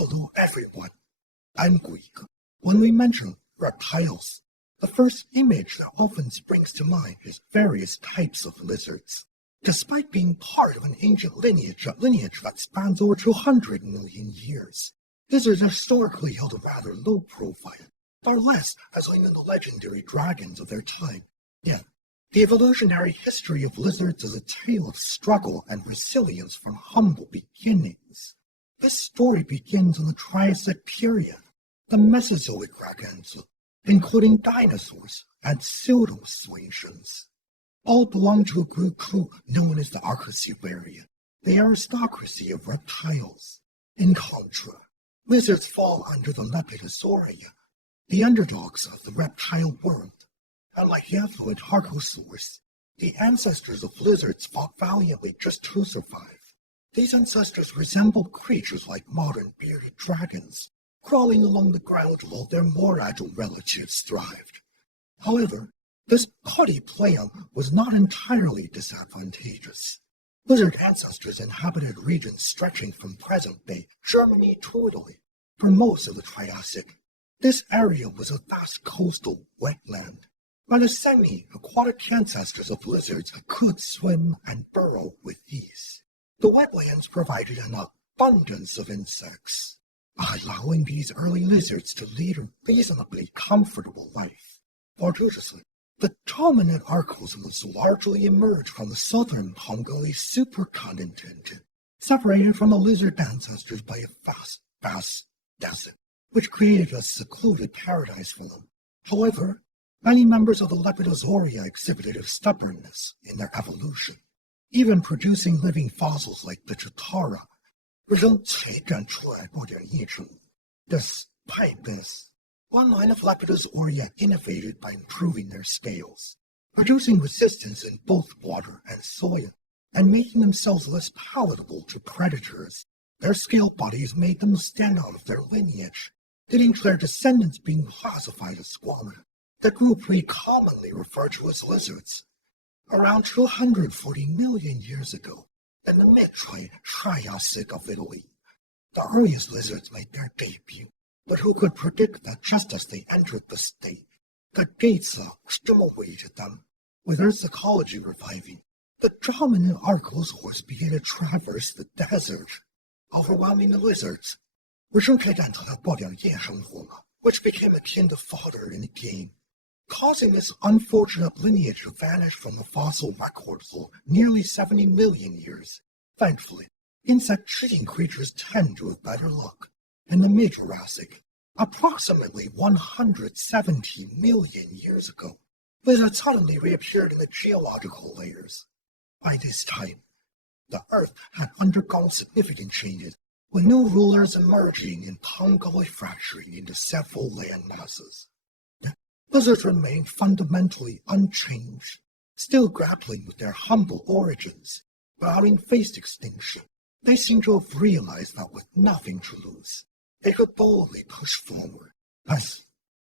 Hello everyone, I'm Guigu. When we mention reptiles, the first image that often springs to mind is various types of lizards. Despite being part of an ancient lineage that spans over 200 million years, lizards historically held a rather low profile, far less as even the legendary dragons of their time. Yet, the evolutionary history of lizards is a tale of struggle and resilience from humble beginnings. This story begins in the Triassic period, the Mesozoic Gargantua, including dinosaurs and pseudo-saucians. All belong to a group known as the Archaeopterygia, the aristocracy of reptiles. In contrast, lizards fall under the Lepidosauria, the underdogs of the reptile world. Unlike the affluent Archosaurs, the ancestors of lizards fought valiantly just to survive. These ancestors resembled creatures like modern bearded dragons, crawling along the ground while their more agile relatives thrived. However, this putty plan was not entirely disadvantageous. Lizard ancestors inhabited regions stretching from present-day Germany to Italy. For most of the Triassic, this area was a vast coastal wetland, where the semi-aquatic ancestors of lizards could swim and burrow with ease. The wetlands provided an abundance of insects, allowing these early lizards to lead a reasonably comfortable life. Fortuitously, the dominant archosaurs largely emerged from the southern Congolese supercontinent, separated from the lizard ancestors by a vast desert, which created a secluded paradise for them. However, many members of the Lepidosauria exhibited a stubbornness in their evolution, even producing living fossils like the Chitara. Despite this, one line of Lepidosauria innovated by improving their scales, producing resistance in both water and soil, and making themselves less palatable to predators. Their scaled bodies made them stand out of their lineage, leading to their descendants being classified as squamata, the group we commonly refer to as lizards. Around 240 million years ago, in the mid-Triassic of Italy, the earliest lizards made their debut. But who could predict that just as they entered the state, the gates still awaited them? With Earth's ecology reviving, the dominant archosaurs began to traverse the desert, overwhelming the lizards, which became akin to fodder in the game, causing this unfortunate lineage to vanish from the fossil record for nearly 70 million years. Thankfully, insect-eating creatures tend to have better luck. In the mid-Jurassic, approximately 170 million years ago, lizards suddenly reappeared in the geological layers. By this time, the Earth had undergone significant changes, with new rulers emerging and tangibly fracturing into several land masses. Lizards remained fundamentally unchanged, still grappling with their humble origins. But having faced extinction, they seem to have realized that with nothing to lose, they could boldly push forward. As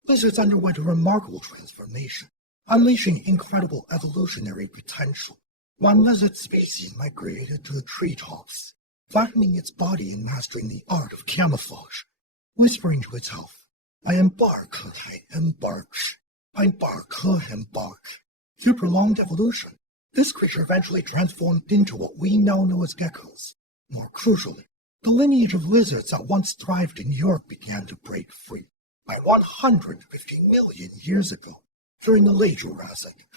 lizards underwent a remarkable transformation, unleashing incredible evolutionary potential. One lizard species migrated to the treetops, flattening its body and mastering the art of camouflage, whispering to itself, I embark. Through prolonged evolution, this creature eventually transformed into what we now know as geckos. More crucially, the lineage of lizards that once thrived in Europe began to break free. By 150 million years ago, during the late Jurassic,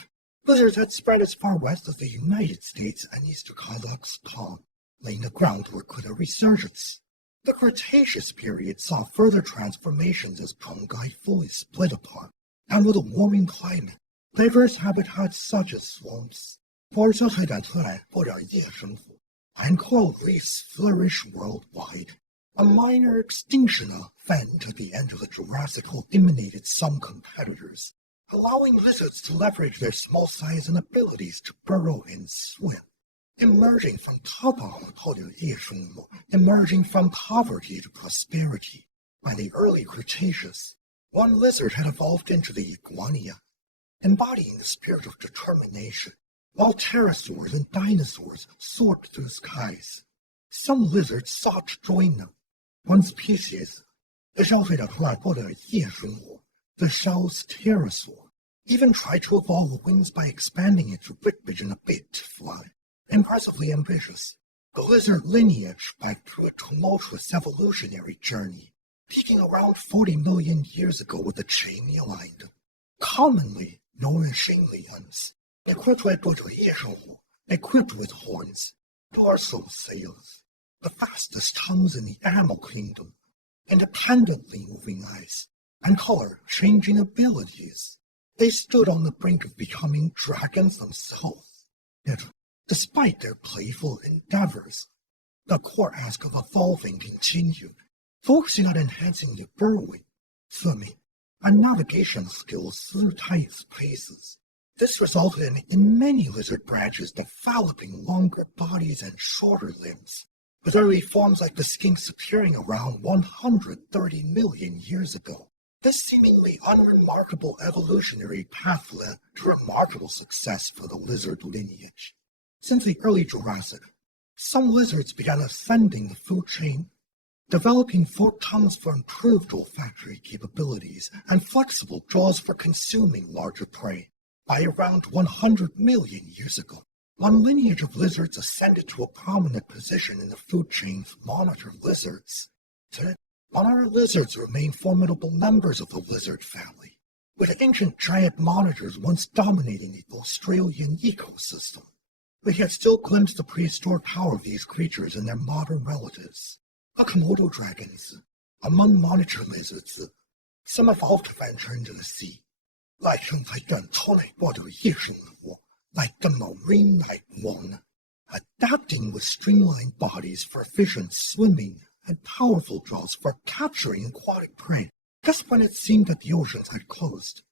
lizards had spread as far west as the United States and east to Kazakhstan, laying the groundwork for their resurgence. The Cretaceous period saw further transformations as fungi fully split apart, and with a warming climate, diverse habitats such as swamps, and coral reefs flourish worldwide. A minor extinction event at the end of the Jurassic eliminated some competitors, allowing lizards to leverage their small size and abilities to burrow and swim. Emerging from poverty to prosperity. By the early Cretaceous, one lizard had evolved into the iguana, embodying the spirit of determination, while pterosaurs and dinosaurs soared through the skies. Some lizards sought to join them, One species, the 消费者图尔波的夜生活, the shell's pterosaur, even tried to evolve wings by expanding its ribcage in a bid to fly. Impressively ambitious, the lizard lineage went through a tumultuous evolutionary journey, peaking around 40 million years ago with the chain aligned, commonly known as shamely ones. Equipped with horns, dorsal scales, the fastest tongues in the animal kingdom, independently moving eyes, and color-changing abilities. They stood on the brink of becoming dragons themselves. Yet, despite their playful endeavors, the core ask of evolving continued, focusing on enhancing their burrowing, swimming, and navigation skills through tight spaces. This resulted in many lizard branches developing longer bodies and shorter limbs, with early forms like the skinks appearing around 130 million years ago. This seemingly unremarkable evolutionary path led to remarkable success for the lizard lineage. Since the early Jurassic, some lizards began ascending the food chain, developing forked tongues for improved olfactory capabilities and flexible jaws for consuming larger prey. By around 100 million years ago, one lineage of lizards ascended to a prominent position in the food chain's monitor lizards. Today, monitor lizards remain formidable members of the lizard family, with ancient giant monitors once dominating the Australian ecosystem. We can still glimpse the prehistoric power of these creatures and their modern relatives. Komodo dragons, among monitor lizards, some evolved to venture into the sea, like the marine night one, adapting with streamlined bodies for efficient swimming and powerful jaws for capturing aquatic prey, just when it seemed that the oceans had closed.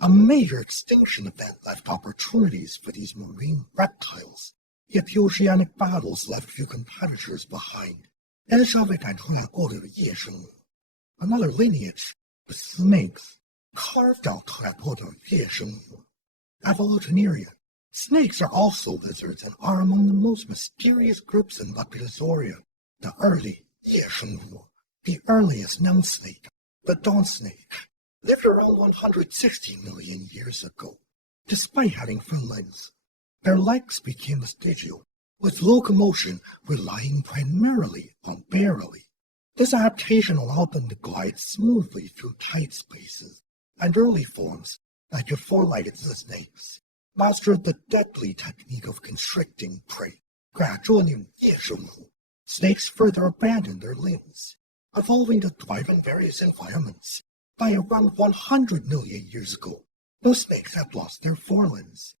A major extinction event left opportunities for these marine reptiles, yet the oceanic battles left few competitors behind. Another lineage, the snakes, carved out Evolutionaria. Snakes are also lizards and are among the most mysterious groups in Lepidosauria. The early 野生物, the earliest known snake, the dawn snake, lived around 160 million years ago. Despite having front legs, their legs became vestigial, with locomotion relying primarily on barely. This adaptation allowed them to glide smoothly through tight spaces, and early forms, like your four-legged snakes, mastered the deadly technique of constricting prey. Snakes further abandoned their limbs, evolving to thrive in various environments. By around 100 million years ago, most snakes had lost their forelimbs,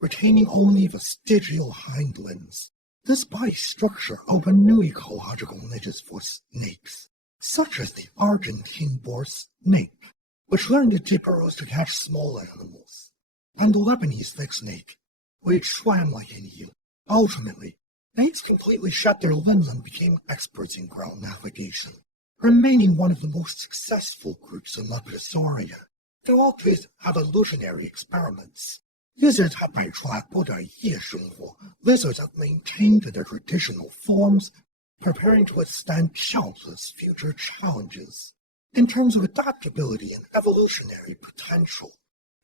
retaining only vestigial hind limbs. This body structure opened new ecological niches for snakes, such as the Argentine boar snake, which learned to dip burrows to catch small animals, and the Lebanese thick snake, which swam like an eel. Ultimately, snakes completely shed their limbs and became experts in ground navigation, remaining one of the most successful groups in Lepidosauria. Through all these evolutionary experiments, lizards have maintained their traditional forms, preparing to withstand countless future challenges. In terms of adaptability and evolutionary potential,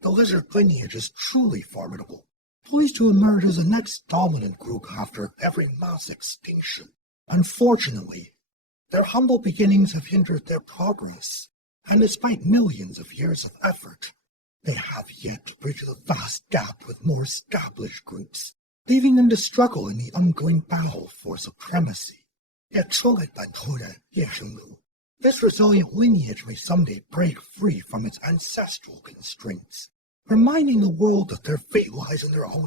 the lizard lineage is truly formidable, poised to emerge as the next dominant group after every mass extinction. Unfortunately, their humble beginnings have hindered their progress, and despite millions of years of effort, they have yet to bridge the vast gap with more established groups, leaving them to struggle in the ongoing battle for supremacy. Yet this resilient lineage may someday break free from its ancestral constraints, reminding the world that their fate lies in their own